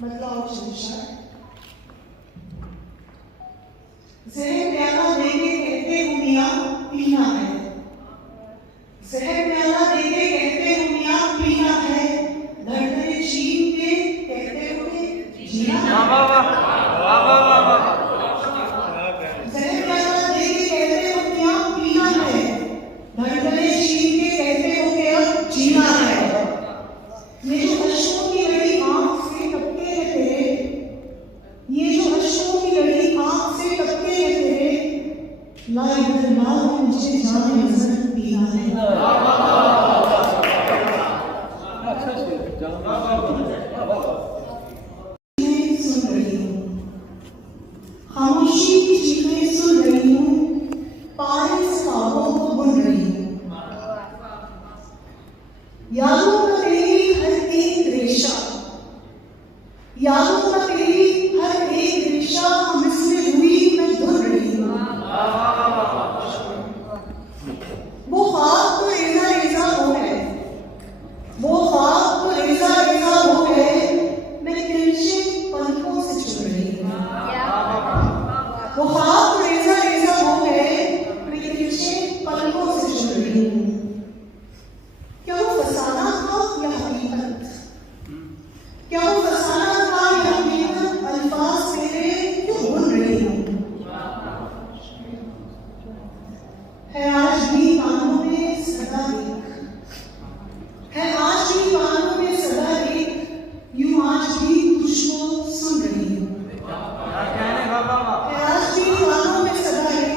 मतलब जहर प्याला देके कहते हो मियां पीना है, जहर प्याला देके कहते हो मियां पीना है, धड़कने छीन के कहते हो कि जीना है। जहर प्याला देके कहते हो मियां पीना है, धड़कने छीन के कहते हो कि अब जीना है। ये जो अश्कों की लड़ी आंख से टपके हैं तेरे, ये जो अश्कों की लड़ी आंख से टपके हैं तेरे, लाए दरबार में मुझे जाने नजर पीना है। सुन रही हूँ खामोशी की चीखें, सुन रही हूँ पारे से ख्वाबों को बुन रही हूँ। यादों का तेरी हर एक रेशा, यादों का तेरी हर एक रेशा मिसले हुई मैं धुन रही हूँ। वो ख्वाब तो रेजा रेजा हो गए, वो ख्वाब तो रेजा रेजा हो गए, मैं तिरछे पलकों से चुन रही हूँ। वो ख्वाब तो रेजा रेजा हो गए, मैं तिरछे पलकों से चुन रही हूँ। क्या वो फसाना था या हकीकत, क्या वो फसाना था या हकीकत, अल्फाज तेरे क्यों भूल रही हूँ। है आज भी कानों में सदा एक, है आज भी कानों में सदा एक, यूं आज भी तुझको सुन रही हूँ। है आज भी कानों में सदा एक,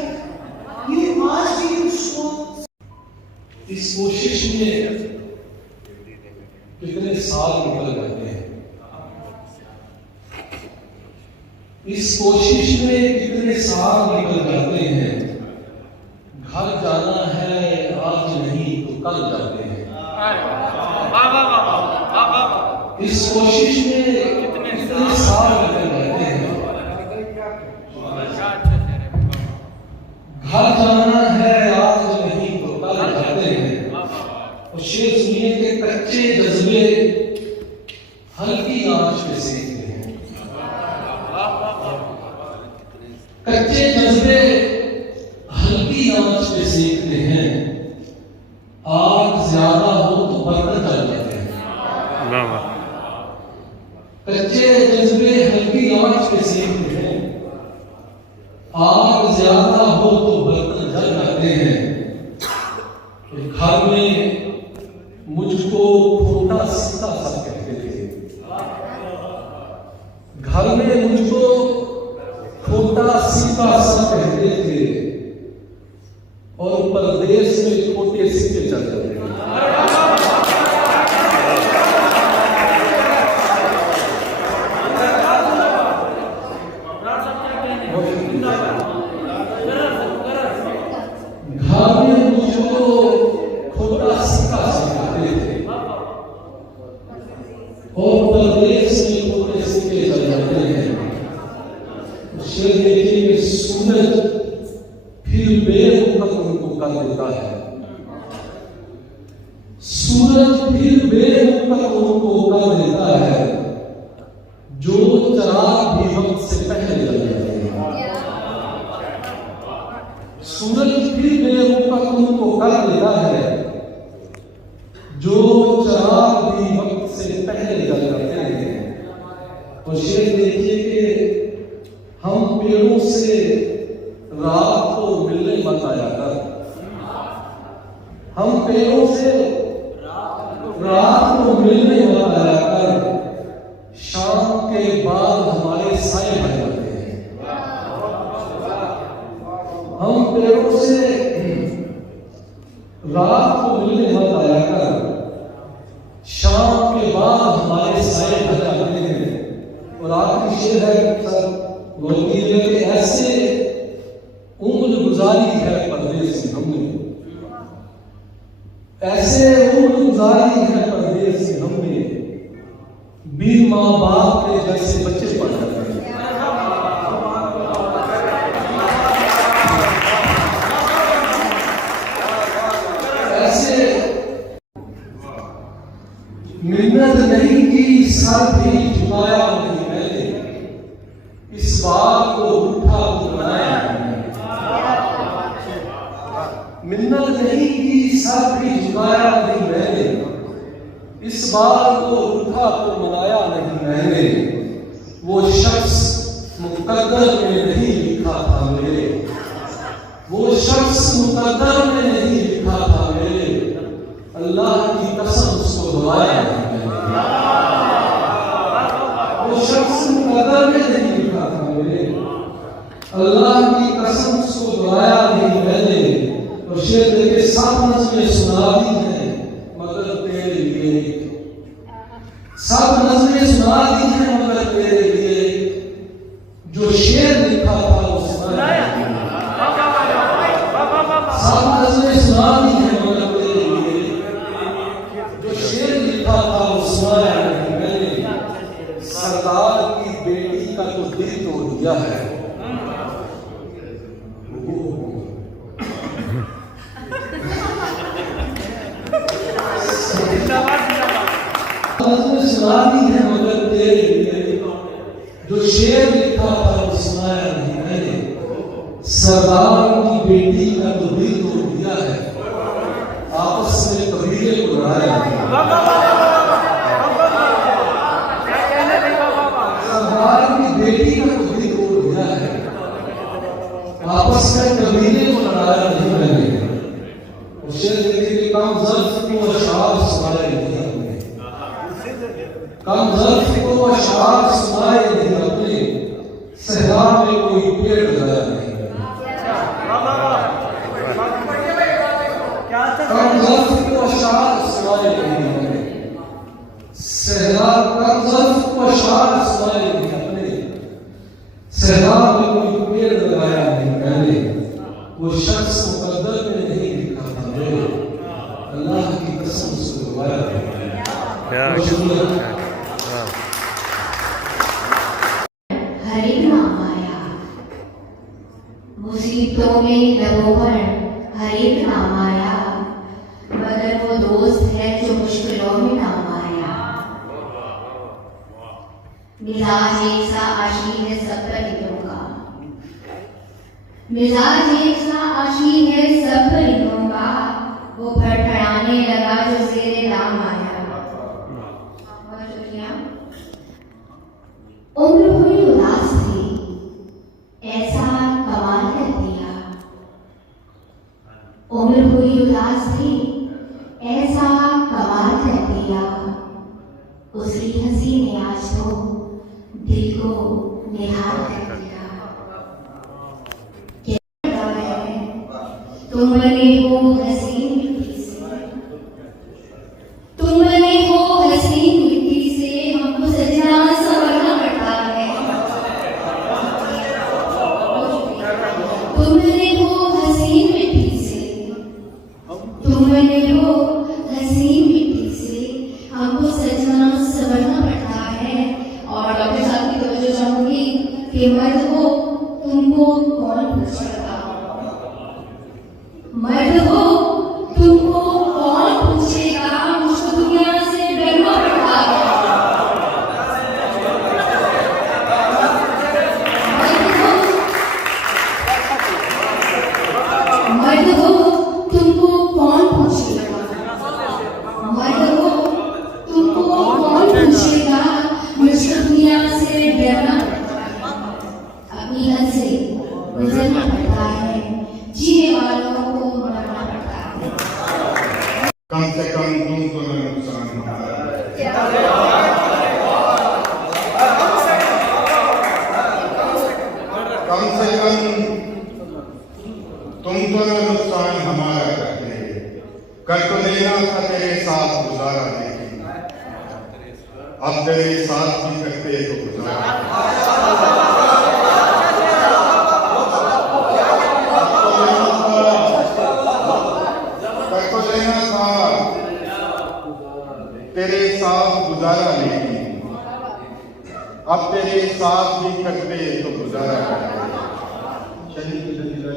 यूं आज भी तुझको। इस कोशिश में कितने साल निकल जाते हैं, इस कोशिश में कितने साल निकल जाते हैं। घर जाना है आज नहीं तो कल जाते हैं। इस कोशिश में कितने साल निकल जाते हैं। घर जाना है आज नहीं तो कल जाते हैं। और शेर सुनिए के कच्चे जज्बे हल्की आंच पे सेकते हैं। कच्चे जज्बे हल्की आंच पे सेकते हैं, आग ज्यादा हो तो बर्तन जल जाते हैं। कच्चे जज्बे हल्की आंच पे सेकते हैं, आग ज्यादा हो तो बर्तन जल जाते हैं। घर में मुझको खोटा सीता सा कहते थे, घर में मुझको खोटा सीता सा कहते थे, और परदेश में खोटे सिक्के चल जाते थे। घर में मुझको खोटा सीता सा कहते थे, और परदेश में खोटे सिक्के चल जाते हैं। शेर देखिए कि सूरज फिर बेरुखसत उनको कर देता है, सूरज फिर बेरुखसत उनको कर देता है, जो चिराग भी वक्त से पहले जल जाते हैं। सूरज फिर बेरुखसत उनको कर देता है, जो चिराग भी वक्त से पहले जल जाते हैं। और शेर देखिए कि हम पेड़ों से रात को मिलने मत आया कर, हम पेड़ों से रात को मिलने मत आया कर, शाम के बाद हमारे साए बन जाते हैं। हम पेड़ों से रात को मिलने मत आया कर, शाम के बाद हमारे साए बन जाते हैं। और आखिरी शेर है सर बोलती है कि ऐसे उम्र गुजारी है परदेश में हमने, ऐसे उम्र गुजारी है परदेश में हमने, बिन माँ बाप के जैसे बच्चे पढ़ जाते हैं। ऐसे मिन्नत नहीं की, सर भी झुकाया नहीं मैंने, इस बात को रूठा तो बनाया नहीं। मिन्नत नहीं की, सर भी झुकाया नहीं मैंने, इस बात को रूठा तो मनाया नहीं मैंने। वो शख्स मुकद्दर में नहीं लिखा था मेरे, वो शख्स मुकद्दर में नहीं लिखा था मेरे, अल्लाह की कसम उसको गवाया नहीं मैंने। वो शख्स मुकद्दर में नहीं लिखा था मेरे, अल्लाह की कसम उसको गवाया नहीं मैंने। और शेर देखे सात नज़में सुना दी हैं मगर तेरे लिए, सात नज़में सुना दी हैं मगर तेरे लिए, जो शेर लिखा था वो सुनाया। सात नज़में सुना दी हैं मगर तेरे लिए, जो शेर लिखा था वो सुनाया नहीं मैंने। सरदार की बेटी का तो दिल तोड़ दिया है, सुना दी है मगर तेरे लिए, जो शेर लिखा था वो सुनाया नहीं मैंने। सरदार की बेटी का तो दिल तोड़ दिया है, आपस में कबीले को लड़ाया। सरदार की बेटी का तो दिल तोड़ दिया है, आपस में कबीले को लड़ाया नहीं मैंने। शेर देखिए कि कम ज़र्फ़ को अशआर सुनाए नहीं अपने, कम ज़र्फ़ को अशआर सुनाए नहीं अपने, सहरा में कोई पेड़ लगाया नहीं। कम ज़र्फ़ को अशआर सुनाए नहीं अपने, सहरा कम ज़र्फ़ को अशआर सुनाए नहीं अपने, सहरा में कोई पेड़ लगाया नहीं मैंने। वो शख्स मुकद्दर में नहीं लिखा था मेरे, अल्लाह की कसम उसको गवाया। हरे नामाया मुसीबतों में लबों पर हरे नामाया, मगर वो दोस्त है जो मुश्किलों में नाम आया। मिजाज एक सा आशी है सब परिंदों का, मिजाज एक सा आशी है सब परिंदों का, वो फड़फड़ाने लगा जो ज़ेरे दाम आया। और शुक्रिया। उम्र हुई उदास थी, ऐसा कमाल कर दिया। उम्र हुई उदास थी, ऐसा कमाल कर दिया। उसकी हंसी ने आज तो दिल को निहाल कर दिया। क्या है तुम बने हो हसीन मिट्टी से, तुम बने हो हसीन मिट्टी से, हमको सजना संवरना पड़ता है। तुम बने हो हसीन मिट्टी से, तुम बने हो हसीन मिट्टी से, हमको सजना संवरना पड़ता है। और डॉक्टर साहब की तवज्जो चाहूंगी कि मर्द हो तुमको कौन पूछेगा, मर्द हो तुमको कौन पूछेगा, मुझको दुनिया से डरना पड़ता है। मर्द हो तुमको कौन पूछेगा, मर्द हो तुमको कौन पूछेगा, मुझको दुनिया से डरना पड़ता है। अपनी हद से गुजरना पड़ता है, जीने वालों को मरना पड़ता है। कम से कम तुम तो नुकसान हमारा है। कम से कम तुम तो नुकसान हमारा करते, कर तो लेना था तेरे साथ गुजारा, लेकिन अब तेरे साथ भी करते तो गुजारा। तेरे साथ गुजारा, लेकिन अब तेरे साथ भी करते तो गुजारा करते। शहीद की जजीरा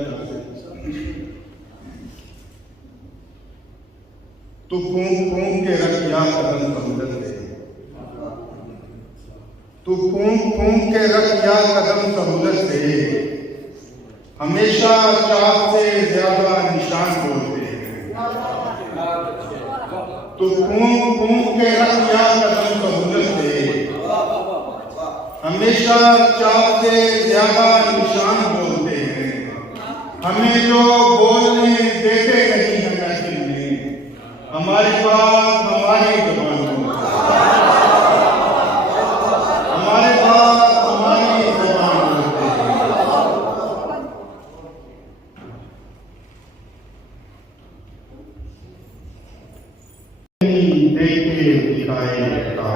तू फूंक फूंक के रख या कदम समुद्र से, तू फूंक फूंक के रख या कदम समुद्र से, हमेशा चाँद से ज्यादा निशान बोलते हैं। तू फूंक फूंक के रख या कदम समुद्र से, हमेशा चाँद से ज्यादा निशान बोलते हैं। हमें जो बोलने देते नहीं है महफिल में, हमारे पास हमारी जुबान हो, हमारे पास हमारी जुबान होती है। देखे दिखाए देखा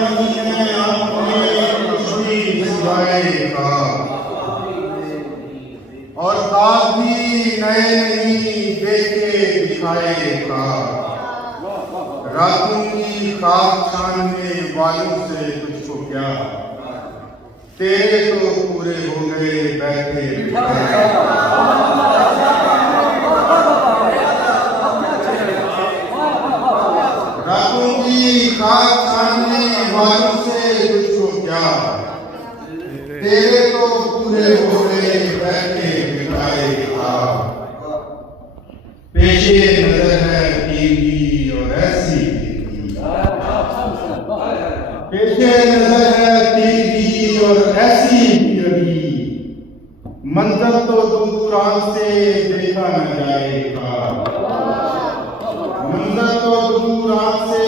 नहीं है आपने कुछ भी सिवाय का, और आप भी नए नहीं देखे दिखाए का। रातों की खाक छानने वालों से तुझको क्या, तेरे तो पूरे हो गए बैठे बिठाए। रातों की खाक छानने वालों से तुझको क्या, तेरे तो पूरे हो गए बैठे बिठाए का। पेशे नजर है टीवी और ऐसी टीवी, पेशे नजर है टीवी और ऐसी टीवी, मंजर तो दूर आंख से देखा न जाएगा, मंजर तो दूर आंख से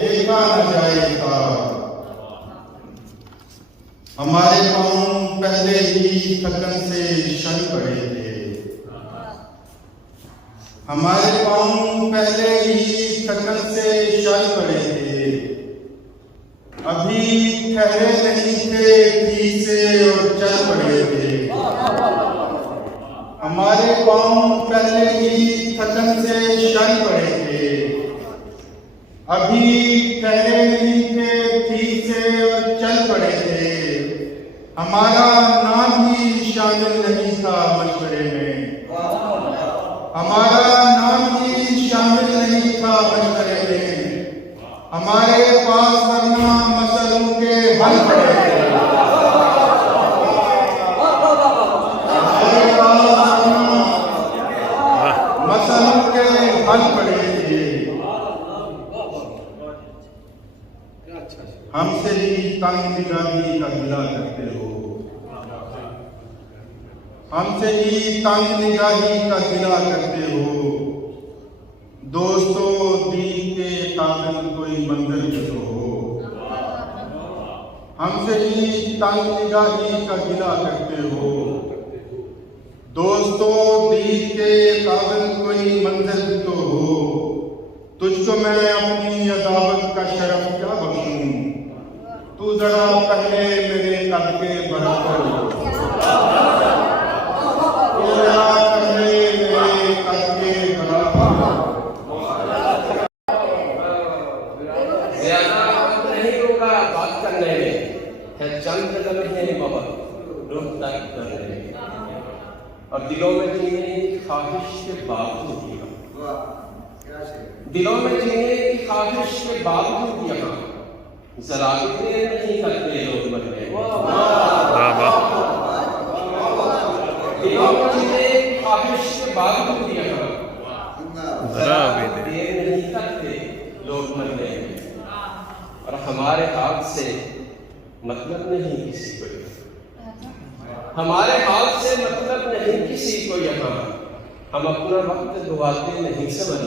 देखा न जाएगा। हमारे पांव पहले ही थकन से शन पड़े थे, हमारे पांव पहले ही थकन से शन पड़े थे। अभी ठहरे नहीं थे ठीक से और चल पड़े थे। हमारे पांव पहले ही थकन से शन पड़े थे। अभी ठहरे नहीं थे ठीक से और चल पड़े थे। हमारा नाम ही शामिल नहीं था मशवरे में, हमारा नाम ही शामिल नहीं था मशवरे में। हमारे पास वरना मसलों के हल पड़े थे, हमारे पास वरना मसलों के हल पड़े थे। हमसे ही तंग निगाही का गिला करते हो, हमसे ही तंग निगाही का गिला करते हो। दोस्तों दीन के काबिल कोई मंजिल भी तो हो, हमसे ही तंग निगाही का गिला करते हो। दोस्तों दीन के काबिल कोई मंजिल भी तो हो। तुझको मैं अपनी अदावत का शरफ क्या बख्शूं, तू जरा पहले मेरे कद के बराबर हो, तू जरा पहले मेरे कद के बराबर हो। ज्यादा वक्त नहीं होगा बात करने में, है चंद लम्हे बहुत रुख तक करने में, और दिलों में जीने की ख्वाहिश के बावजूद यहाँ, दिलों में जीने की ख्वाहिश के बावजूद यहाँ जरा भी नहीं करते लोग मरने। दिलों में जीने की ख्वाहिश के बावजूद यहाँ जरा भी नहीं करते लोग मरने में, और हमारे हाथ से मतलब नहीं किसी को, हमारे हाथ से मतलब नहीं किसी को यहाँ। हम अपना वक्त गवाते नहीं समझ,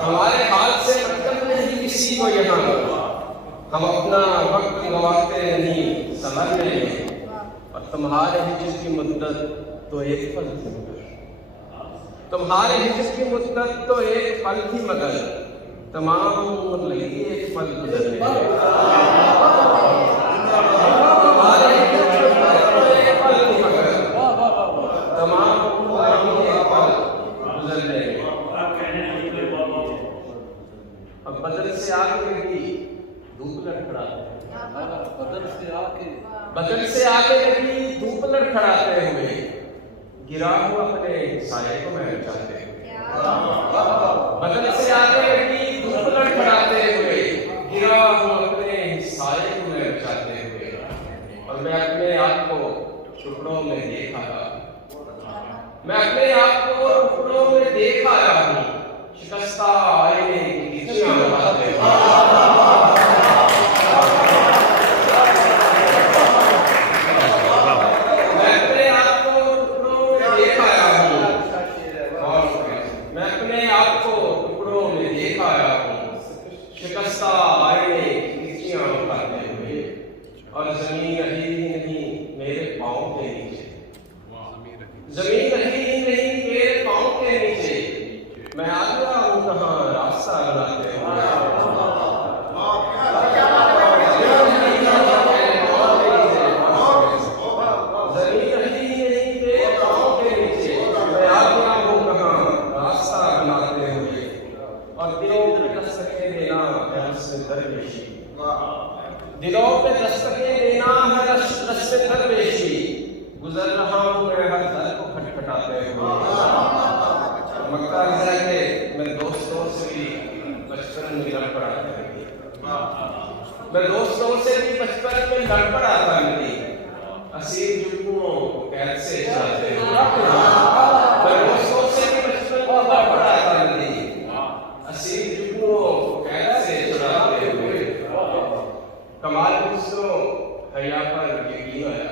हमारे हाथ से मतलब नहीं किसी को यहाँ। हम अपना वक्त गवाते नहीं समझ में, और तुम्हारे हिज्र की मुद्दत तो एक पल थी मगर, तुम्हारे हिज्र की मुद्दत तो एक पल थी मगर, तमाम उम्र लगी एक पल गुजरने में। तुम्हारे हिज्र की मुद्दत तो एक पल थी मगर, तमाम उम्र लगी एक पल गुजरने में। अब बदल से आके लगी धूप लड़खड़ाते, बदल से आके लगी धूप लड़खड़ाते हुए, गिरा हूँ अपने साये को मैं बचाते बदल से आगे बढ़ी धूप लड़खड़ाते हुए, गिरा हूँ अपने साये को मैं बचाते हुए, और मैं अपने आप को टुकड़ों में देख आया, मैं अपने आप को टुकड़ों में देख आया हूँ, शिकस्ता आईने की गिच्चियां लगाते हुए। मैं अपने आप को टुकड़ों में देख आया हूँ, मैं अपने आप को टुकड़ों में देख आया हूँ, शिकस्ता आईने की गिच्चियां लगाते हुए, और जमीन रही नहीं मेरे पाँव के नीचे, जमीन रही नहीं मेरे पाँव के नीचे, मैं आ गया हूँ कहाँ रास्ता बनाते हुए। जमीन रही नहीं मेरे पाँव के नीचे, मैं आ गया हूँ कहाँ रास्ता बनाते हुए, और दिलों पे दस्तकें देना है रस्म दरवेशी, दिलों पे दस्तकें देना है रस्म दरवेशी, गुजर रहा हूँ मैं हर दर को खटखटाते हुए। मक्का के मैं दोस्तों से भी बचपन में लड़ पड़ा करती, मैं दोस्तों से भी बचपन में लड़ पड़ा करती, असीर जुगनुओं को कैद से चलाते हुए, मैं दोस्तों से भी बचपन में लड़ पड़ा करती, असीर जुगनुओं को कैद से चलाते हुए। कमाल हुस्नो हया पर यकीन आया,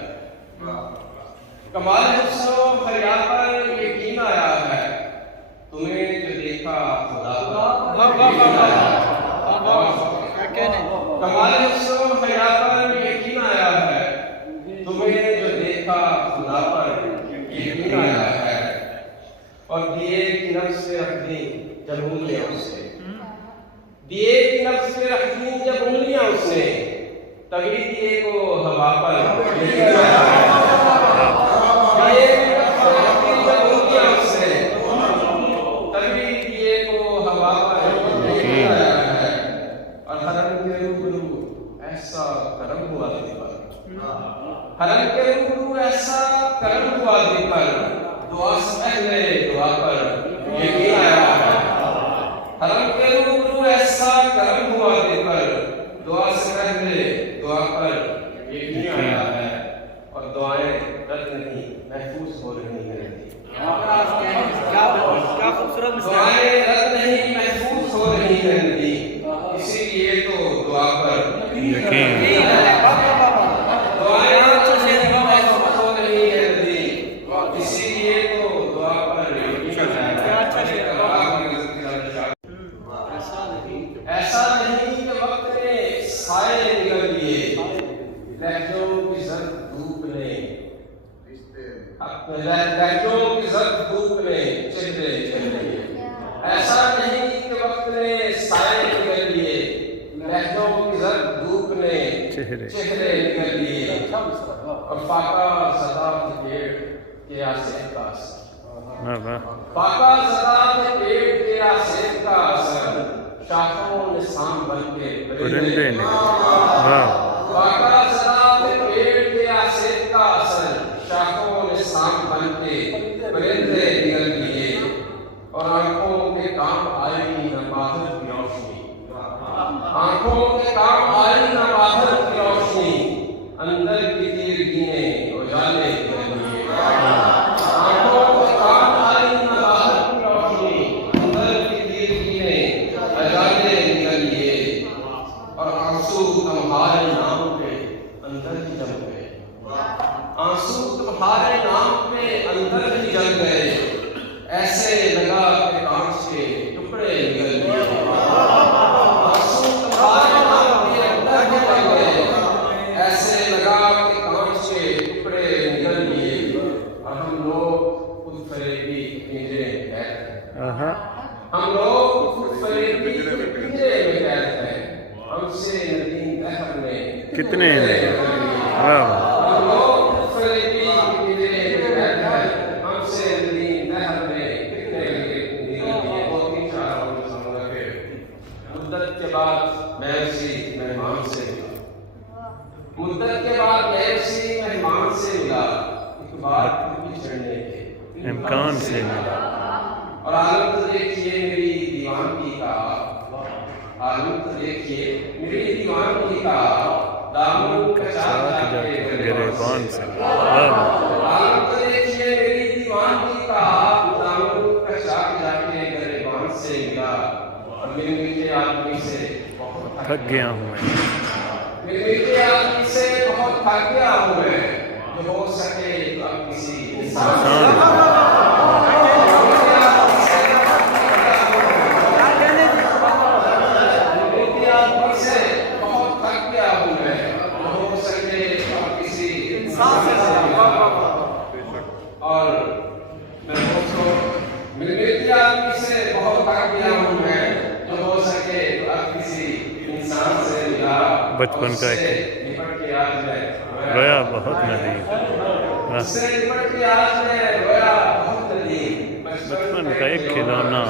कमाल हुस्नो हया पर यकीन आया है, तुम्हें जो देखा खुदा कमाल हुस्नो हया पर यकीन आया है, तुम्हें जो देखा खुदा पर यकीन आया है, और दिए की नफ्स पे रख दी जब उंगलियां उसने, दिए की नफ्स पे रख दी जब उंगलियां उसने, तभी दिए को हवा पर यकीन आया है, दिए की नफ्स पे रख दी जब उंगलियां उसने, तभी दिए को हवा पर यकीन आया है, और हरम के रूबरू ऐसा करम हुआ दिल पर, हरम के रूबरू ऐसा करम हुआ दिल पर, दुआ से पहले दुआ पर यकीन आया है, हरम के रूबरू ऐसा करम हुआ दिल पर, दुआ से पहले दुआ पर यकीन आया है, और दुआएं रद्द नहीं महफूज हो रही हैं, क्या खूबसूरत दुआएं रद्द नहीं महफूज हो रही हैं नदी, इसीलिए तो दुआ पर यकीन है, दुआएं रद्द नहीं महफूज हो रही हैं नदी, इसीलिए तो दुआ पर यकीन है। ऐसा नहीं कि वक्त ने साए निगल लिए, लहजों की जर्द धूप ने, लहजों की जर्द धूप ने चेहरे चल लिए, ऐसा नहीं कि वक्त ने साए निगल लिए, लहजों की जर्द धूप ने चेहरे निगल लिए, और फाका सदा पेड़ के आसेब का असर, फाका सदा पेड़ के आसेब का असर, शाखों ने सांप बन के परिंदे फाका सदा पेड़ के आसेब का असर, शाखों ने सांप बन के परिंदे निगल लिए, और आंखों के काम आई न बाहर की रोशनी, आंखों के काम आई न बाहर की रोशनी, अंदर की तीरगीने उजाले के लिए, आंखों के काम आई न बाहर की रोशनी, अंदर की तीरगीने उजाले निकल लिए, और आंसू तुम्हारे नाम पे अंदर ही जम गए, आंसू तुम्हारे नाम पे अंदर ही जम गए, ऐसे लगा कि कांच के टुकड़े निकल लिए, आंसू तुम्हारे नाम पे अंदर ही जम गए, ऐसे लगा कि कांच के टुकड़े निकल लिए, और हम लोग खुद फरेबी पिंजरे में कैद हैं, हम लोग खुद फरेबी पिंजरे में कैद हैं, हमसे नदीम दहर ने कितने हम लोग खुद फरेबी पिंजरे में कैद हैं, हमसे नदीम दहर ने कितने मुद्दत के बाद मैं उसी मेहमान से मिला, मुद्दत के बाद मैं उसी मेहमान से मिला, एक बार फिर बिछड़ने के इम्कान से मिला। और आलम तो देखिए मेरी दीवानगी का, आलम तो देखिए मेरी दीवानगी का, दामन कचा जाके गिरेबान से। आलम तो देखिए मेरी दीवानगी का, दामन कचा जाके गिरेबान से मिला। मिलने के आदमी से बहुत थक गया हूँ मैं, मिलने के आदमी से बहुत थक गया हूँ मैं, जो हो सके तो अब किसी इंसान और मैं दोस्तों मिलने की आदमी से बहुत थक गया हूँ मैं, जो हो सके तो अब किसी इंसान से मिला। बचपन का एक निपट के आज मैं रोया बहुत नदीम, उससे निपट के आज मैं रोया बहुत नदीम। बचपन का एक खिलौना।